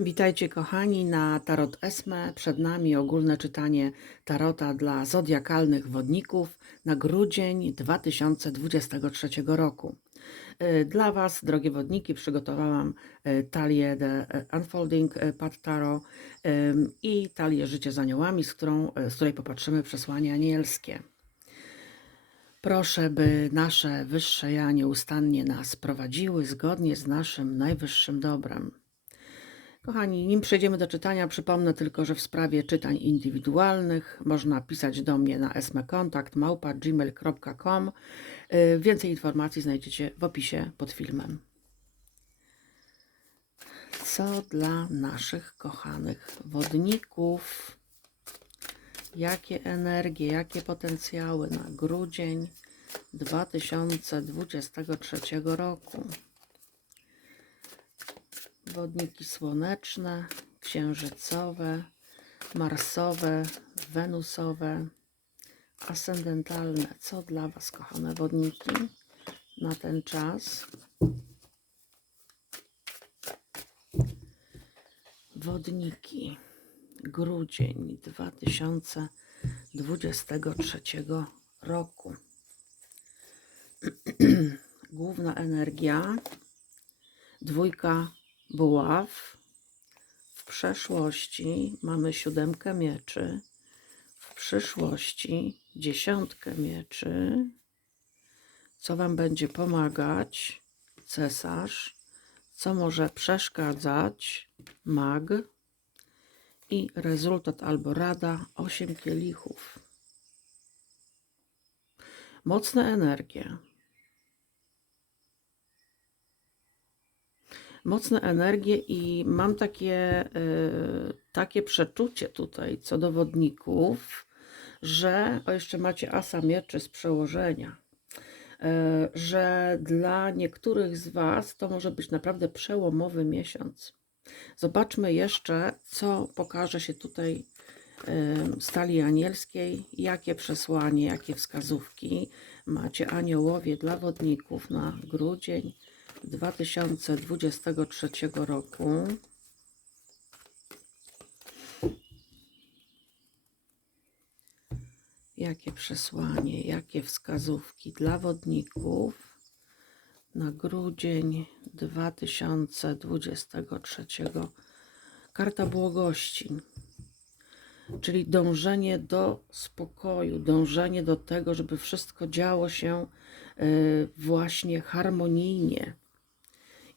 Witajcie kochani na Tarot Esme. Przed nami ogólne czytanie Tarota dla zodiakalnych wodników na grudzień 2023 roku. Y, Dla Was, drogie wodniki, przygotowałam y, talię The Unfolding y, Pad Tarot i talię Życie z aniołami, z, którą, z której popatrzymy przesłanie anielskie. Proszę, by nasze wyższe ja nieustannie nas prowadziły zgodnie z naszym najwyższym dobrem. Kochani, nim przejdziemy do czytania, przypomnę tylko, że w sprawie czytań indywidualnych można pisać do mnie na esmekontakt.gmail.com. Y, Więcej informacji znajdziecie w opisie pod filmem. Co dla naszych kochanych wodników? Jakie energie, jakie potencjały na grudzień 2023 roku? Wodniki słoneczne, księżycowe, marsowe, wenusowe, ascendentalne. Co dla Was, kochane wodniki, na ten czas? Wodniki, grudzień 2023 roku. Główna energia, dwójka buław. W przeszłości mamy siódemkę mieczy, w przyszłości dziesiątkę mieczy. Co Wam będzie pomagać? Cesarz. Co może przeszkadzać? Mag. I rezultat albo rada osiem kielichów. Mocne energie. Mocne energie i mam takie, y, takie przeczucie tutaj co do wodników, że o jeszcze macie asa mieczy z przełożenia, y, że dla niektórych z Was to może być naprawdę przełomowy miesiąc. Zobaczmy jeszcze, co pokaże się tutaj y, z talii anielskiej, jakie przesłanie, jakie wskazówki macie aniołowie dla wodników na grudzień 2023 roku. Jakie przesłanie, jakie wskazówki dla wodników na grudzień 2023. Karta błogości, czyli dążenie do spokoju, dążenie do tego, żeby wszystko działo się y, właśnie harmonijnie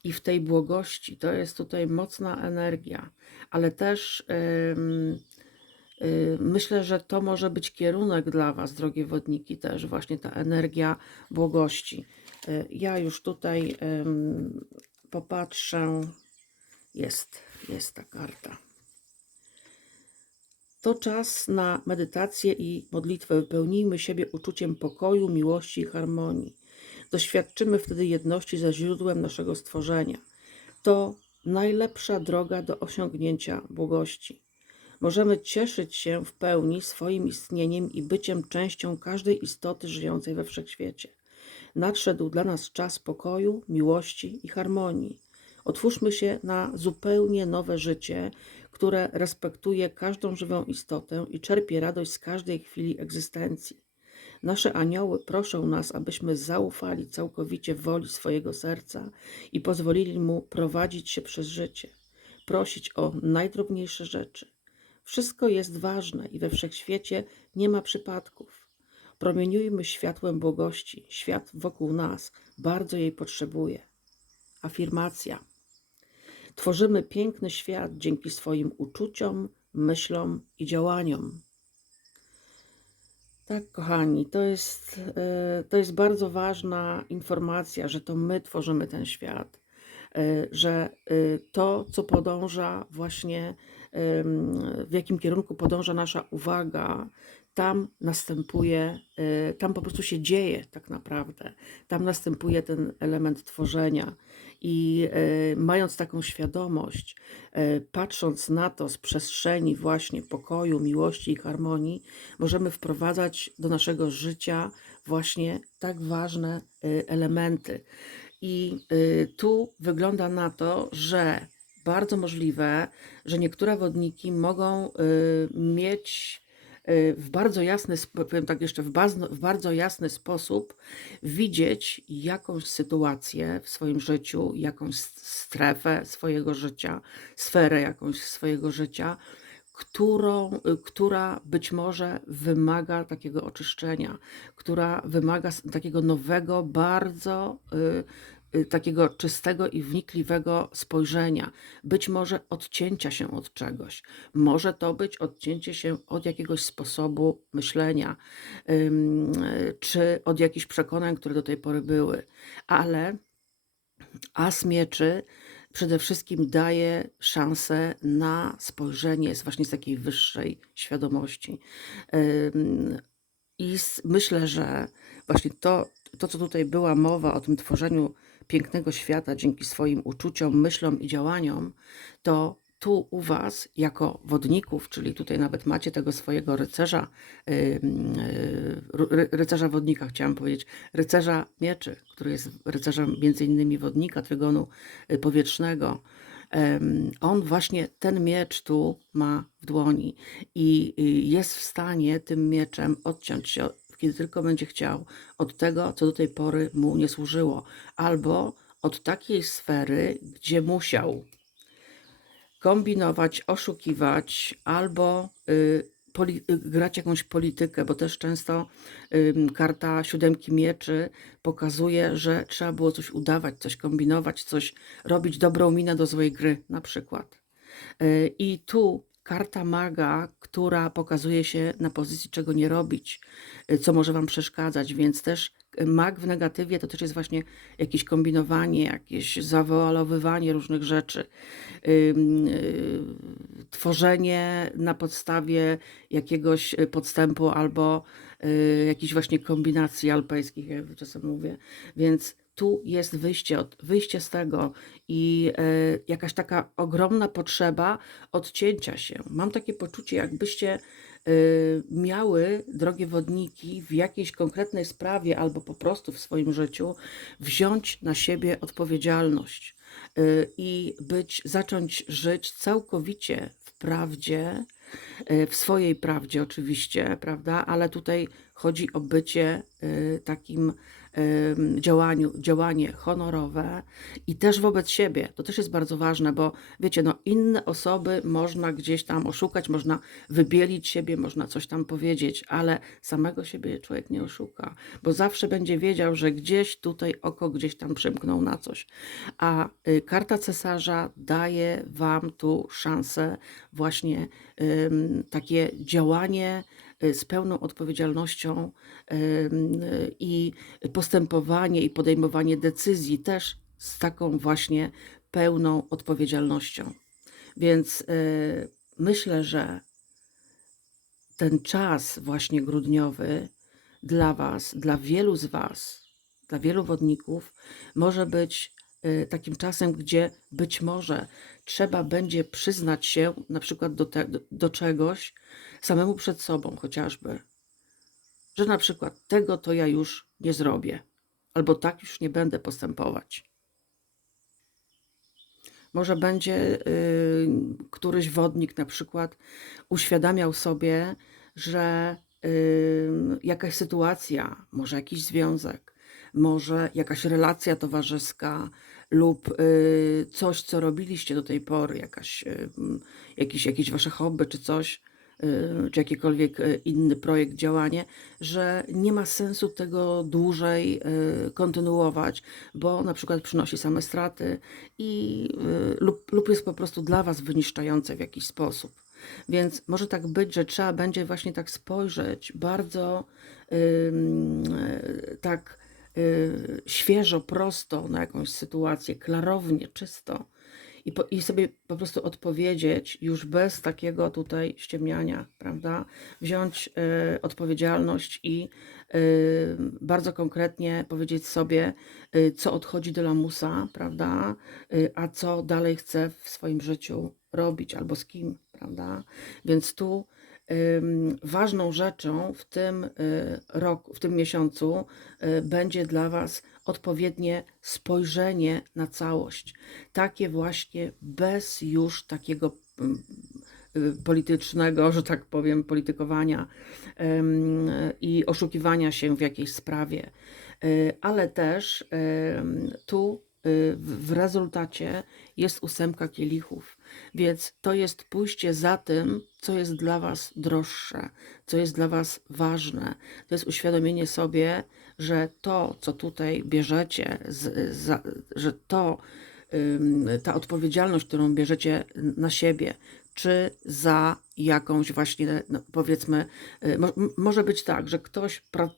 i w tej błogości. To jest tutaj mocna energia, ale też y, myślę, że to może być kierunek dla Was, drogie wodniki, też właśnie ta energia błogości. Y, ja już tutaj popatrzę. Jest, jest ta karta. To czas na medytację i modlitwę. Wypełnijmy siebie uczuciem pokoju, miłości i harmonii. Doświadczymy wtedy jedności ze źródłem naszego stworzenia. To najlepsza droga do osiągnięcia błogości. Możemy cieszyć się w pełni swoim istnieniem i byciem częścią każdej istoty żyjącej we wszechświecie. Nadszedł dla nas czas pokoju, miłości i harmonii. Otwórzmy się na zupełnie nowe życie, które respektuje każdą żywą istotę i czerpie radość z każdej chwili egzystencji. Nasze anioły proszą nas, abyśmy zaufali całkowicie woli swojego serca i pozwolili mu prowadzić się przez życie, prosić o najdrobniejsze rzeczy. Wszystko jest ważne i we wszechświecie nie ma przypadków. Promieniujmy światłem błogości. Świat wokół nas bardzo jej potrzebuje. Afirmacja. Tworzymy piękny świat dzięki swoim uczuciom, myślom i działaniom. Tak, kochani, to jest, e, to jest bardzo ważna informacja, że to my tworzymy ten świat, e, że e, to, co podąża właśnie, w jakim kierunku podąża nasza uwaga, tam następuje, tam po prostu się dzieje tak naprawdę. Tam następuje ten element tworzenia. I e, mając taką świadomość, e, patrząc na to z przestrzeni właśnie pokoju, miłości i harmonii, możemy wprowadzać do naszego życia właśnie tak ważne e, elementy. I tu wygląda na to, że bardzo możliwe, że niektóre wodniki mogą mieć w bardzo jasny, powiem tak jeszcze, w, bazno, w bardzo jasny sposób widzieć jakąś sytuację w swoim życiu, jakąś strefę swojego życia, sferę jakąś swojego życia, którą, y, która być może wymaga takiego oczyszczenia, która wymaga takiego nowego, bardzo y, y, takiego czystego i wnikliwego spojrzenia, być może odcięcia się od czegoś. Może to być odcięcie się od jakiegoś sposobu myślenia, y, czy od jakichś przekonań, które do tej pory były, ale As mieczy przede wszystkim daje szansę na spojrzenie z właśnie z takiej wyższej świadomości. I myślę, że właśnie to, to, co tutaj była mowa o tym tworzeniu pięknego świata dzięki swoim uczuciom, myślom i działaniom, to tu u Was, jako wodników, czyli tutaj nawet macie tego swojego rycerza, y, ry- rycerza wodnika, chciałam powiedzieć, rycerza mieczy, który jest rycerzem między innymi wodnika, trygonu y, powietrznego. On właśnie ten miecz tu ma w dłoni i y, jest w stanie tym mieczem odciąć się, kiedy tylko będzie chciał, od tego, co do tej pory mu nie służyło, albo od takiej sfery, gdzie musiał kombinować, oszukiwać albo y, poli- y, grać jakąś politykę, bo też często ym, karta siódemki mieczy pokazuje, że trzeba było coś udawać, coś kombinować, coś robić dobrą minę do złej gry na przykład. Y, I tu karta maga, która pokazuje się na pozycji czego nie robić, y, co może wam przeszkadzać, więc też y, mag w negatywie to też jest właśnie jakieś kombinowanie, jakieś zawoalowywanie różnych rzeczy, y, tworzenie na podstawie jakiegoś podstępu albo jakichś właśnie kombinacji alpejskich, jak czasem mówię. Więc tu jest wyjście, od, wyjście z tego i e, jakaś taka ogromna potrzeba odcięcia się. Mam takie poczucie, jakbyście e, miały, drogie wodniki, w jakiejś konkretnej sprawie albo po prostu w swoim życiu wziąć na siebie odpowiedzialność e, i być, zacząć żyć całkowicie w prawdzie, e, w swojej prawdzie oczywiście, prawda? Ale tutaj chodzi o bycie e, takim działaniu, działanie honorowe i też wobec siebie. To też jest bardzo ważne, bo wiecie, no inne osoby można gdzieś tam oszukać, można wybielić siebie, można coś tam powiedzieć, ale samego siebie człowiek nie oszuka, bo zawsze będzie wiedział, że gdzieś tutaj oko gdzieś tam przymknął na coś. A y, karta cesarza daje wam tu szansę właśnie ym, takie działanie z pełną odpowiedzialnością y, i postępowanie i podejmowanie decyzji też z taką właśnie pełną odpowiedzialnością. Więc y, myślę, że ten czas właśnie grudniowy dla Was, dla wielu z Was, dla wielu wodników, może być y, takim czasem, gdzie być może trzeba będzie przyznać się na przykład do, te, do, czegoś samemu przed sobą chociażby, że na przykład tego to ja już nie zrobię, albo tak już nie będę postępować. Może będzie y, któryś wodnik na przykład uświadamiał sobie, że y, jakaś sytuacja, może jakiś związek, może jakaś relacja towarzyska lub y, coś, co robiliście do tej pory, jakaś, y, jakieś, jakieś wasze hobby czy coś, y, czy jakikolwiek inny projekt, działanie, że nie ma sensu tego dłużej kontynuować, bo na przykład przynosi same straty i, lub, lub jest po prostu dla Was wyniszczające w jakiś sposób. Więc może tak być, że trzeba będzie właśnie tak spojrzeć bardzo tak świeżo, prosto na jakąś sytuację, klarownie, czysto i, po, i sobie po prostu odpowiedzieć już bez takiego tutaj ściemniania, prawda? Wziąć y, odpowiedzialność i y, bardzo konkretnie powiedzieć sobie, y, co odchodzi do lamusa, prawda? Y, a co dalej chce w swoim życiu robić albo z kim, prawda? Więc tu ważną rzeczą w tym y, roku, w tym miesiącu y, będzie dla Was odpowiednie spojrzenie na całość. Takie właśnie bez już takiego y, politycznego, że tak powiem, politykowania i oszukiwania się w jakiejś sprawie. Ale też tu w rezultacie jest ósemka kielichów, więc to jest pójście za tym, co jest dla Was droższe, co jest dla Was ważne. To jest uświadomienie sobie, że to, co tutaj bierzecie, z, za, że to, ta odpowiedzialność, którą bierzecie na siebie, czy za jakąś właśnie, no powiedzmy, y, mo- może być tak, że ktoś pra,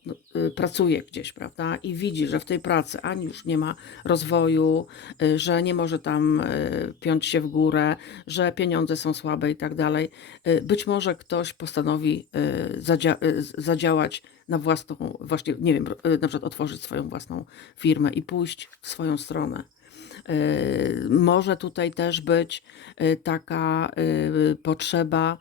y, pracuje gdzieś, prawda, i widzi, że w tej pracy ani już nie ma rozwoju, y, że nie może tam piąć się w górę, że pieniądze są słabe i tak dalej. Być może ktoś postanowi zadzia- zadziałać na własną, właśnie, nie wiem, na przykład otworzyć swoją własną firmę i pójść w swoją stronę. Y, Może tutaj też być y, taka y, potrzeba,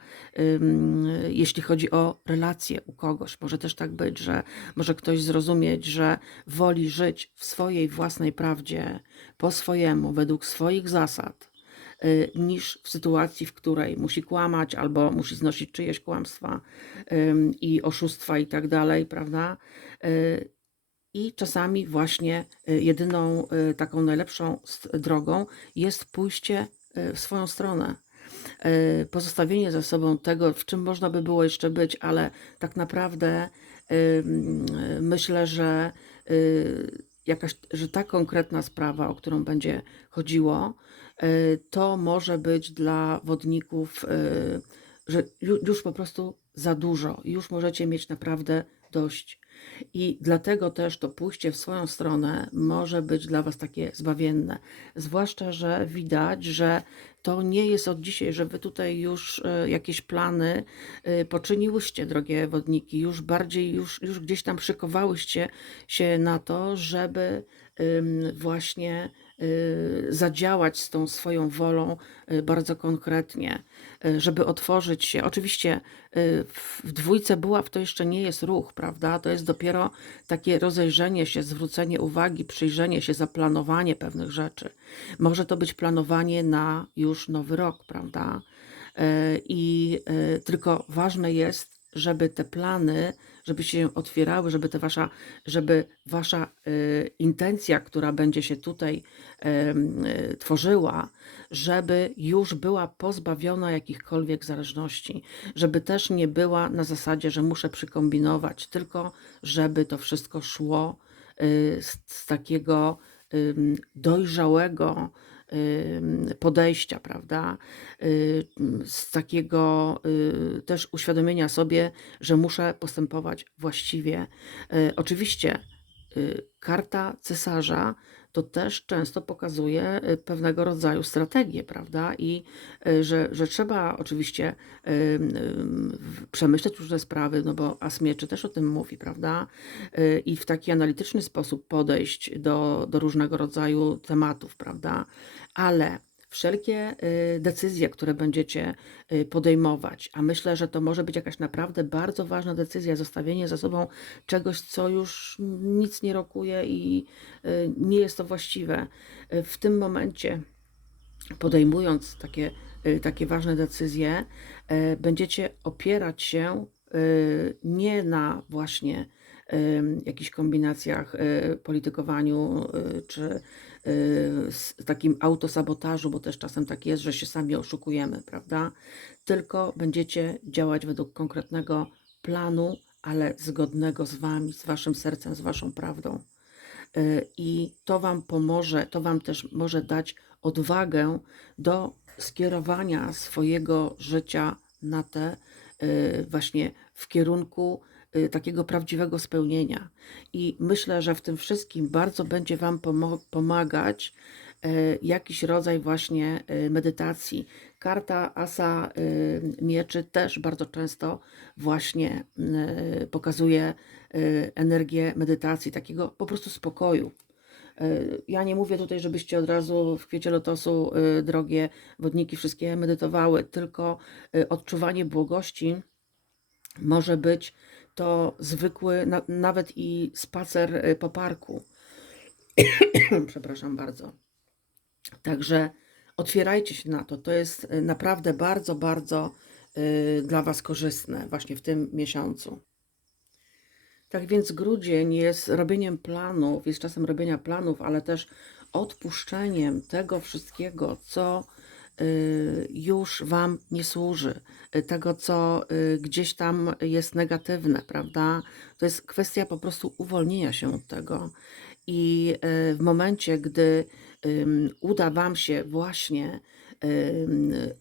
jeśli chodzi o relacje u kogoś. Może też tak być, że może ktoś zrozumieć, że woli żyć w swojej własnej prawdzie, po swojemu, według swoich zasad, niż w sytuacji, w której musi kłamać albo musi znosić czyjeś kłamstwa i oszustwa i tak dalej, prawda? I czasami właśnie y, jedyną y, taką najlepszą drogą jest pójście y, w swoją stronę. Pozostawienie za sobą tego, w czym można by było jeszcze być, ale tak naprawdę myślę, że jakaś, że ta konkretna sprawa, o którą będzie chodziło, to może być dla wodników, że ju- już po prostu za dużo, już możecie mieć naprawdę dość. I dlatego też to pójście w swoją stronę może być dla Was takie zbawienne. Zwłaszcza, że widać, że to nie jest od dzisiaj, że Wy tutaj już e, jakieś plany e, poczyniłyście, drogie wodniki, już bardziej, już, już gdzieś tam szykowałyście się na to, żeby właśnie zadziałać z tą swoją wolą y, bardzo konkretnie, y, żeby otworzyć się. Oczywiście y, w dwójce buław to jeszcze nie jest ruch, prawda? To jest dopiero takie rozejrzenie się, zwrócenie uwagi, przyjrzenie się, zaplanowanie pewnych rzeczy. Może to być planowanie na już nowy rok, prawda? I tylko ważne jest, żeby te plany, żeby się otwierały, żeby te wasza, żeby wasza e, intencja, która będzie się tutaj em, e, tworzyła, żeby już była pozbawiona jakichkolwiek zależności, żeby też nie była na zasadzie, że muszę przykombinować, tylko żeby to wszystko szło y, z, z takiego ym, dojrzałego podejścia, prawda? Y, Z takiego y, też uświadomienia sobie, że muszę postępować właściwie. Y, Oczywiście karta cesarza to też często pokazuje pewnego rodzaju strategię, prawda? I że, że trzeba oczywiście przemyśleć różne sprawy, no bo As Mieczy też o tym mówi, prawda? I w taki analityczny sposób podejść do, do różnego rodzaju tematów, prawda? Ale wszelkie y, decyzje, które będziecie y, podejmować, a myślę, że to może być jakaś naprawdę bardzo ważna decyzja, zostawienie za sobą czegoś, co już nic nie rokuje i y, nie jest to właściwe. W tym momencie podejmując takie, takie ważne decyzje, będziecie opierać się nie na właśnie jakichś kombinacjach, politykowaniu czy y, s- takim autosabotażu, bo też czasem tak jest, że się sami oszukujemy, prawda? Tylko będziecie działać według konkretnego planu, ale zgodnego z wami, z waszym sercem, z waszą prawdą. Y, I to Wam pomoże, to Wam też może dać odwagę do skierowania swojego życia na te y, właśnie w kierunku takiego prawdziwego spełnienia. I myślę, że w tym wszystkim bardzo będzie Wam pomagać y, jakiś rodzaj właśnie y, medytacji. Karta Asa y, Mieczy też bardzo często właśnie y, pokazuje y, energię medytacji, takiego po prostu spokoju. Y, Ja nie mówię tutaj, żebyście od razu w kwiecie lotosu, y, drogie wodniki, wszystkie medytowały, tylko y, odczuwanie błogości Może być to zwykły, na, nawet i spacer y, po parku. Przepraszam bardzo. Także otwierajcie się na to. To jest y, naprawdę bardzo, bardzo y, dla Was korzystne właśnie w tym miesiącu. Tak więc grudzień jest robieniem planów, jest czasem robienia planów, ale też odpuszczeniem tego wszystkiego, co już Wam nie służy, y, tego, co y, gdzieś tam jest negatywne, prawda? To jest kwestia po prostu uwolnienia się od tego. I y, w momencie, gdy uda Wam się właśnie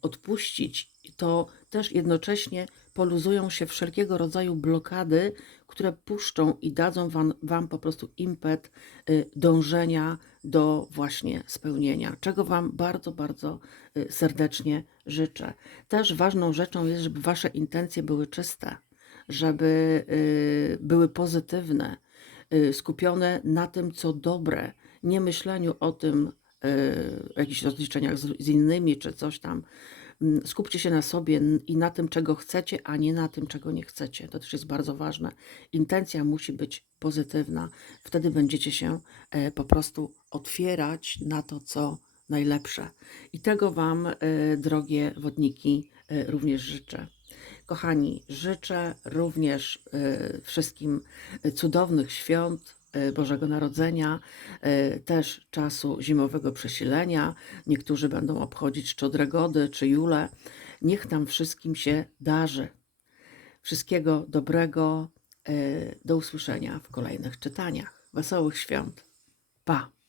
odpuścić, to też jednocześnie poluzują się wszelkiego rodzaju blokady, które puszczą i dadzą wam, wam po prostu impet y, dążenia do właśnie spełnienia, czego Wam bardzo, bardzo y, serdecznie życzę. Też ważną rzeczą jest, żeby Wasze intencje były czyste, żeby y, były pozytywne, skupione na tym, co dobre, nie myśleniu o tym, jakichś rozliczeniach z innymi czy coś tam. Mm, Skupcie się na sobie i na tym, czego chcecie, a nie na tym, czego nie chcecie. To też jest bardzo ważne. Intencja musi być pozytywna. Wtedy będziecie się e, po prostu otwierać na to, co najlepsze. I tego Wam, e, drogie wodniki, e, również życzę. Kochani, życzę również wszystkim cudownych świąt Bożego Narodzenia, e, też czasu zimowego przesilenia. Niektórzy będą obchodzić Szczodregody czy Jule. Niech nam wszystkim się darzy. Wszystkiego dobrego. e, Do usłyszenia w kolejnych czytaniach. Wesołych świąt. Pa!